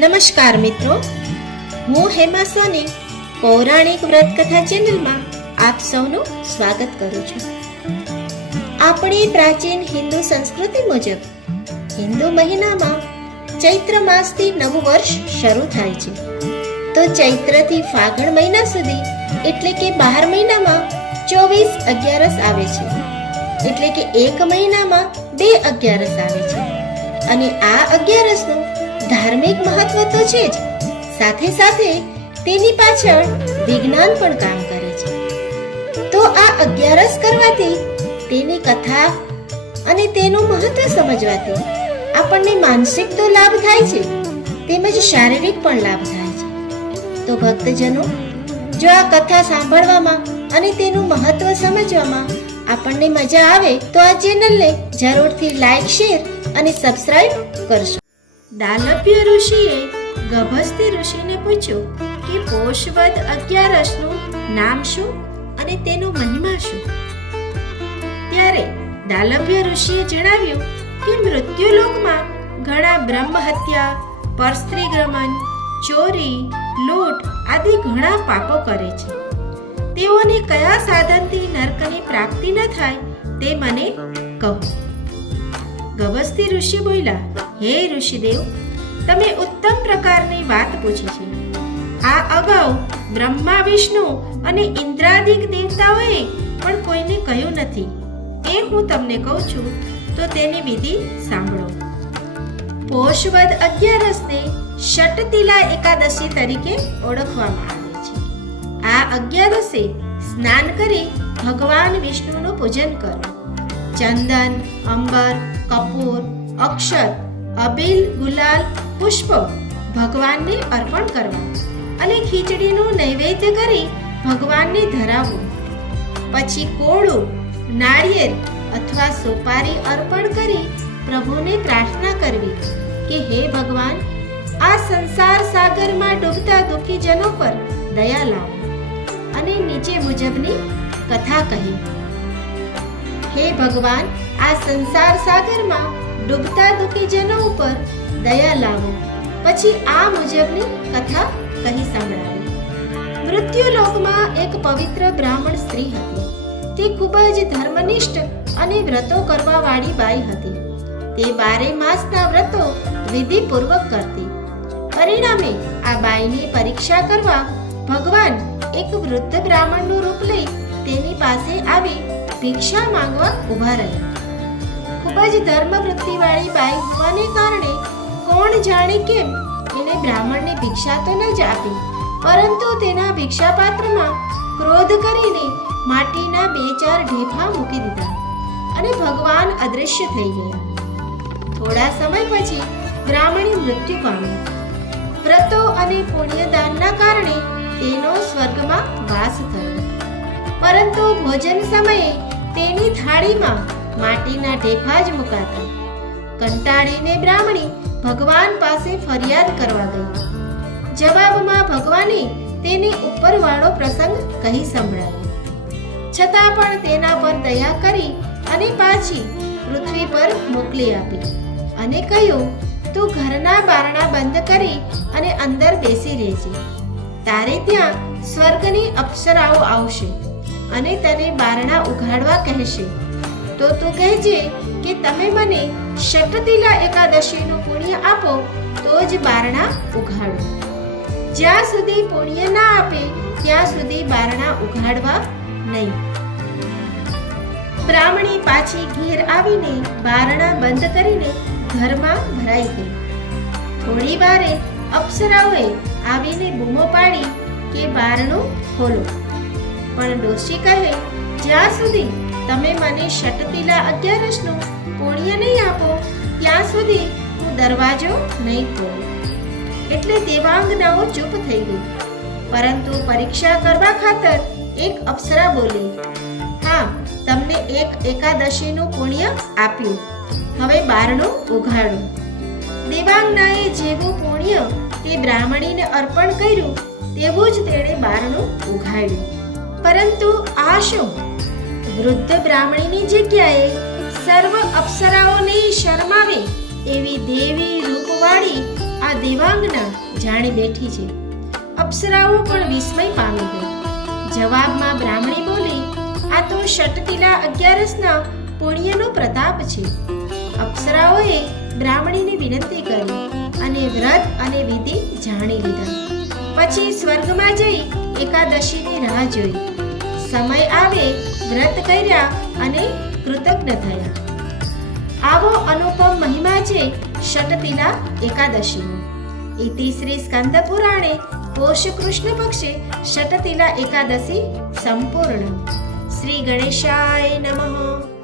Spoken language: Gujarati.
નમસ્કાર મિત્રો, હું હેમા સોની પૌરાણિક વ્રત કથા ચેનલમાં આપ સૌનું સ્વાગત કરું છું. આપણી પ્રાચીન હિન્દુ સંસ્કૃતિ મુજબ હિન્દુ મહિનામાં ચૈત્ર માસથી નવું વર્ષ શરૂ થાય છે. તો ચૈત્રથી ફાગણ મહિના સુધી એટલે કે 12 મહિનામાં 24 અગિયારસ આવે છે. એટલે કે એક મહિનામાં 2 અગિયારસ આવે છે. અને આ અગિયારસનું ધાર્મિક મહત્વ તો છે જ, સાથે સાથે તેની પાછળ વિજ્ઞાન પણ કામ કરે છે. તો આ અગિયારસ કરવાથી, તેની કથા અને તેનું મહત્વ સમજવાથી આપણને માનસિક તો લાભ થાય છે, તેમજ શારીરિક પણ લાભ થાય છે. તો ભક્તજનો, જો આ કથા સાંભળવામાં અને તેનું મહત્વ સમજવામાં આપણને મજા આવે તો આ ચેનલને જરૂરથી લાઈક, શેર અને સબસ્ક્રાઇબ કરશો. દાલભ્ય ઋષિએ ગભસ્તી ઋષિને પૂછ્યું કે પોષ વદ અગિયારસનું નામ શું અને તેનો મહિમા શું? ત્યારે દાલભ્ય ઋષિએ જણાવ્યું કે મૃત્યુલોકમાં ઘણા બ્રહ્મ હત્યા, પરસ્ત્રીગમન, ચોરી, લૂંટ આદિ ઘણા પાપો કરે છે. તેઓને કયા સાધનથી નરકની પ્રાપ્તિ ન થાય તે મને કહો. ગભસ્તી ઋષિ બોલ્યા, હે ઋષિદેવ, તમે ઉત્તમ પ્રકારની વાત પૂછી છે. આ અગાઉ બ્રહ્મા, વિષ્ણુ અને ઇન્દ્રાદિક દેવતાઓએ પણ કોઈને કહ્યું નથી. એ હું તમને કહું છું, તો તેની વિધિ સાંભળો. પોષ વદ અગિયારસને ષટતિલા એકાદશી તરીકે ઓળખવામાં આવે છે. આ અગિયારસે સ્નાન કરી ભગવાન વિષ્ણુનું પૂજન કરો. ચંદન, અંબર, કપૂર, અક્ષત, અબીલ, ગુલાલ, પુષ્પ ભગવાનને અર્પણ કરવા અને ખીચડીનું નૈવેદ્ય કરી ભગવાનને ધરાવવું. પછી કોળું, નાળિયેર અથવા સોપારી અર્પણ કરી પ્રભુને પ્રાર્થના કરવી કે હે ભગવાન, આ સંસાર સાગરમાં ડૂબતા દુઃખીજનો પર દયા લાવો. અને નીચે મુજબની કથા કહી. હે ભગવાન, આ સંસાર સાગરમાં ડૂબતા દુઃખીજનો ઉપર દયા લાવો. પછી આ મુજબની કથા કહી સંભળાવી. મૃત્યુલોકમાં એક પવિત્ર બ્રાહ્મણ સ્ત્રી હતી. તે ખૂબ જ ધર્મનિષ્ઠ અને વ્રતો કરવા વાળી બાઈ હતી. તે 12 માસના વ્રતો વિધિપૂર્વક કરતી. પરિણામે આ બાઈની પરીક્ષા કરવા ભગવાન એક વૃદ્ધ બ્રાહ્મણનું રૂપ લઈ તેની પાસે આવી ભિક્ષા માંગવા ઊભા રહ્યા. ખૂબ જ ધર્મવૃત્તિ વાળી બાઈ હોવાને કારણે કોણ જાણે કેમ એને બ્રાહ્મણને ભિક્ષા તો ન જ આપી, પરંતુ તેના ભિક્ષા પાત્રમાં ક્રોધ કરીને માટીના 2-4 ઢેફા મૂકી દીધા અને ભગવાન અદૃશ્ય થઈ ગયા. થોડા સમય પછી બ્રાહ્મણી મૃત્યુ પામી. વ્રતો અને પુણ્યદાનના કારણે તેનો સ્વર્ગમાં વાસ થયો. પરંતુ ભોજન સમયે તેની થાળીમાં માટીના ઢેફા જ મુકાતા. કંટાળીને બ્રાહ્મણી ભગવાન પાસે ફરિયાદ કરવા ગઈ. જવાબમાં ભગવાને તેની ઉપરવાળો પ્રસંગ કહી સંભળાવ્યો. છતાં પણ તેના પર દયા કરી અને પાછી પૃથ્વી પર મોકલી આપી અને કહ્યું, તું ઘરના બારણા બંધ કરી અને અંદર બેસી રહેજે. તારે ત્યાં સ્વર્ગની અપ્સરાઓ આવશે અને તને બારણા ઉઘાડવા કહેશે. તો તું કહેજે કે તમે મને ષટતિલા એકાદશીનું પુણ્ય આપો તો જ બારણા ઉઘાડો. જ્યાં સુધી પુણ્ય ના આપે ત્યાં સુધી બારણા ઉઘાડવા નહીં. બ્રાહ્મણી પાછી ઘેર આવીને બારણા બંધ કરીને ઘરમાં ભરાઈ ગઈ. થોડી વારે અપ્સરાઓએ આવીને બૂમો પાડી કે બારણું ખોલો. પણ ડોશી કહે, જ્યાં સુધી તમે મને ષટતિલા અગિયારસનું પુણ્ય નહીં આપો ત્યાં સુધી હું દરવાજો નહીં ખોલું. એટલે દેવાંગનાઓ ચૂપ થઈ ગઈ. પરંતુ પરીક્ષા કરવા ખાતર એક અપ્સરા બોલી, હા, તમને એક એકાદશીનું પુણ્ય આપ્યું, હવે બારણું ઉઘાડો. દેવાંગનાએ જેવું પુણ્ય તે બ્રાહ્મણીને અર્પણ કર્યું તેવું જ તેણે બારણું ઉઘાડ્યું. પરંતુ આ શું? વૃદ્ધ બ્રાહ્મણીની જગ્યાએ સર્વ અપ્સરાઓને શરમાવે એવી દેવી રૂપવાળી આ દેવાંગના જાણે બેઠી છે. અપ્સરાઓ પણ વિસ્મય પામી ગઈ. જવાબમાં બ્રાહ્મણી બોલી, આ તો ષટતિલા 11ના પુણ્યનો પ્રતાપ છે. અપ્સરાઓએ બ્રાહ્મણીને વિનંતી કરી અને વ્રત અને વિધિ જાણી લીધા. પછી સ્વર્ગમાં જઈ એકાદશીની રાહ જોઈ. સમય આવે વ્રત કર્યા અને કૃતજ્ઞ થયા. આવો અનુપમ મહિમા છે ષટતિલા એકાદશીનો. ઇતિ શ્રી સ્કંદ પુરાણે પોષ કૃષ્ણ પક્ષે ષટતિલા એકાદશી સંપૂર્ણ. શ્રી ગણેશાય નમઃ.